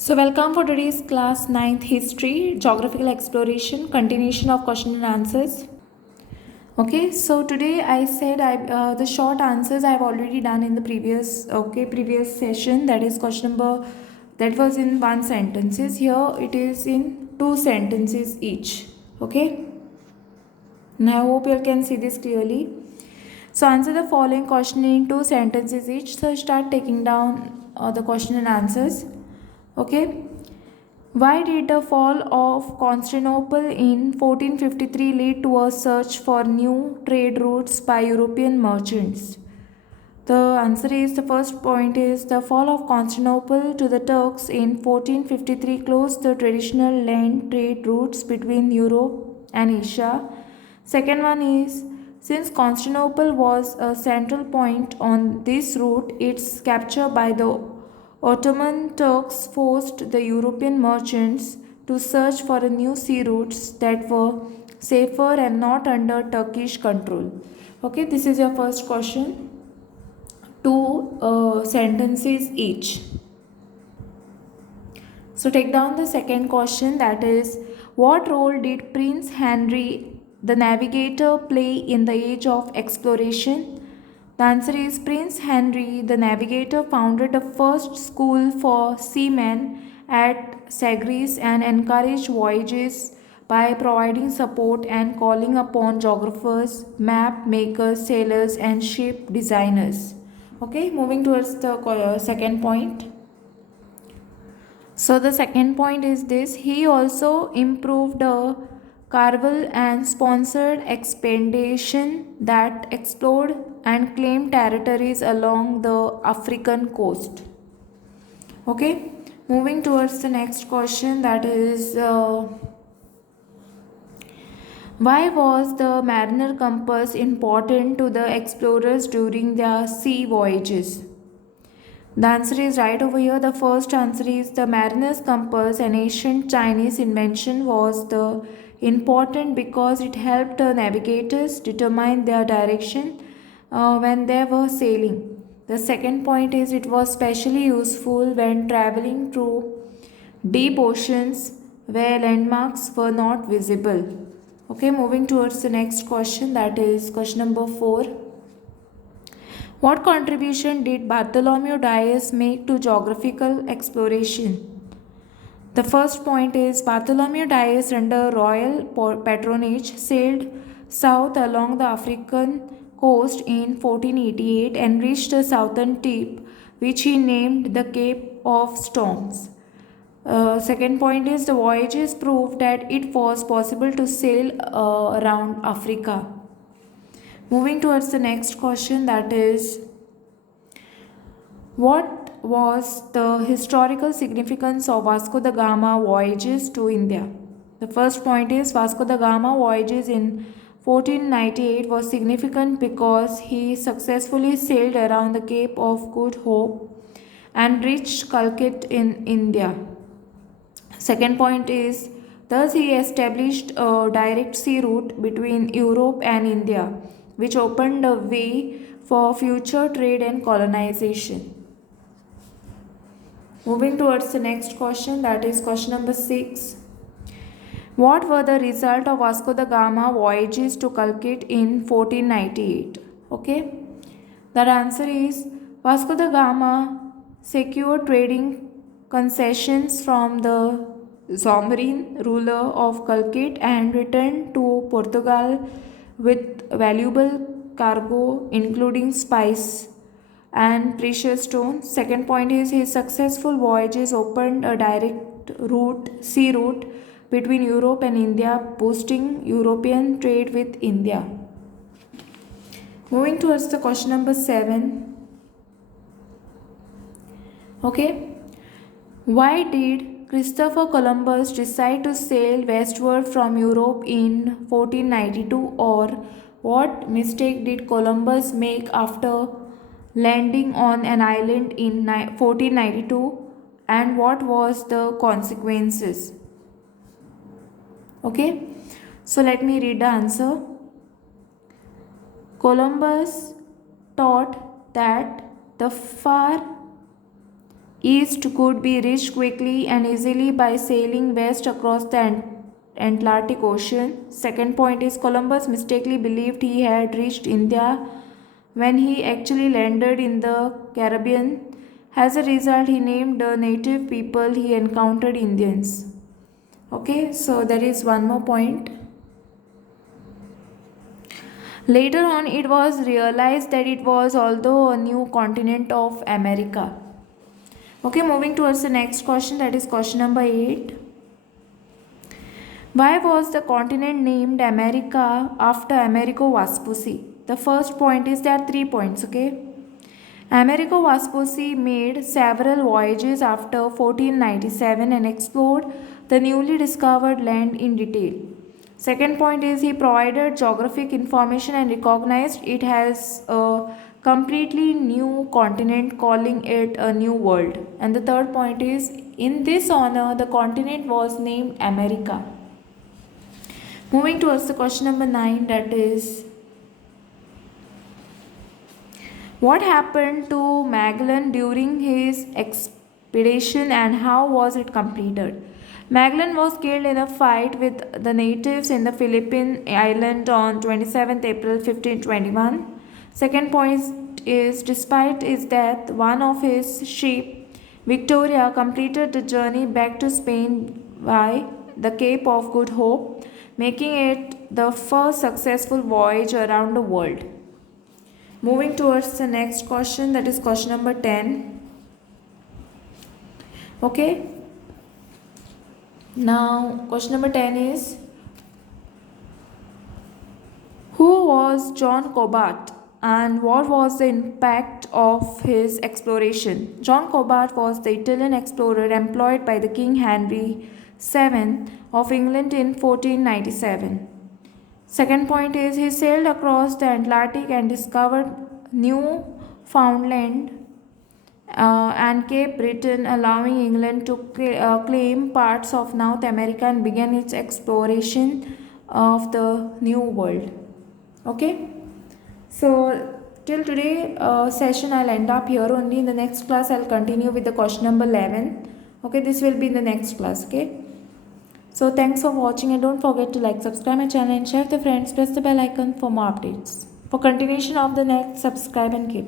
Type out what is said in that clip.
So welcome for today's class 9th history geographical exploration continuation of question and answers. Okay, so today I said the short answers I have already done in the previous session, that is question number that was in one sentences. Here it is in two sentences each. Okay, and I hope you can see this clearly. So answer the following question in two sentences each. So start taking down the question and answers. Okay. Why did the fall of Constantinople in 1453 lead to a search for new trade routes by European merchants? The answer is the first point is the fall of Constantinople to the Turks in 1453 closed the traditional land trade routes between Europe and Asia. Second one is since Constantinople was a central point on this route, its capture by the Ottoman Turks forced the European merchants to search for new sea routes that were safer and not under Turkish control. Okay, this is your first question. Two sentences each. So take down the second question, that is what role did Prince Henry the Navigator play in the age of exploration? The answer is Prince Henry the Navigator founded the first school for seamen at Sagres and encouraged voyages by providing support and calling upon geographers, map makers, sailors, and ship designers. Okay, moving towards the second point. So the second point is this: he also improved a carnival and sponsored expedition that explored and claimed territories along the African coast. Okay, moving towards the next question, that is why was the mariner compass important to the explorers during their sea voyages? The answer is right over here. The first answer is the mariner's compass, an ancient Chinese invention, was the important because it helped the navigators determine their direction when they were sailing. The second point is it was especially useful when traveling through deep oceans where landmarks were not visible. Okay, moving towards the next question, that is question number 4. What contribution did Bartholomew Dias make to geographical exploration? The first point is Bartholomew Dias, under royal patronage, sailed south along the African coast in 1488 and reached the southern tip, which he named the Cape of Storms. Second point is the voyages proved that it was possible to sail around Africa. Moving towards the next question, that is what was the historical significance of Vasco da Gama voyages to India? The first point is Vasco da Gama voyages in 1498 was significant because he successfully sailed around the Cape of Good Hope and reached Calcutta in India. Second point is thus he established a direct sea route between Europe and India, which opened a way for future trade and colonization. Moving towards the next question, that is question number 6. What were the result of Vasco da Gama voyages to Calcutta in 1498? Okay, the answer is Vasco da Gama secured trading concessions from the Zomarin ruler of Calcutta and returned to Portugal with valuable cargo including spice and precious stones. Second point is his successful voyages opened a direct sea route between Europe and India, boosting European trade with India. Moving towards the question number 7. Okay, why did Christopher Columbus decide to sail westward from Europe in 1492, or what mistake did Columbus make after landing on an island in 1492, and what was the consequences? Okay, so let me read the answer. Columbus thought that the far east could be reached quickly and easily by sailing west across the Atlantic Ocean. Second point is Columbus mistakenly believed he had reached India when he actually landed in the Caribbean. As a result, he named the native people he encountered Indians. Okay, so there is one more point. Later on, it was realized that it was although a new continent of America. Okay, moving towards the next question, that is question number 8. Why was the continent named America after Amerigo Vespucci? The first point is there are 3 points, okay? Amerigo Vespucci made several voyages after 1497 and explored the newly discovered land in detail. Second point is he provided geographic information and recognized it as a completely new continent, calling it a new world. And the third point is in this honor, the continent was named America. Moving towards the question number 9, that is what happened to Magellan during his expedition and how was it completed? Magellan was killed in a fight with the natives in the Philippine island on 27th April 1521. Second point is despite his death, one of his ship, Victoria, completed the journey back to Spain by the Cape of Good Hope, making it the first successful voyage around the world. Moving towards the next question, that is question number 10. Okay. Now, question number 10 is who was John Cobbett and what was the impact of his exploration? John Cobbett was the Italian explorer employed by the King Henry VII of England in 1497. Second point is he sailed across the Atlantic and discovered Newfoundland and Cape Breton, allowing England to claim parts of North America and began its exploration of the New World. Okay, so till today session I'll end up here only. In the next class I'll continue with the question number 11. Okay, this will be in the next class. Okay. So thanks for watching and don't forget to like, subscribe my channel and share with your friends. Press the bell icon for more updates. For continuation of the next, subscribe and keep.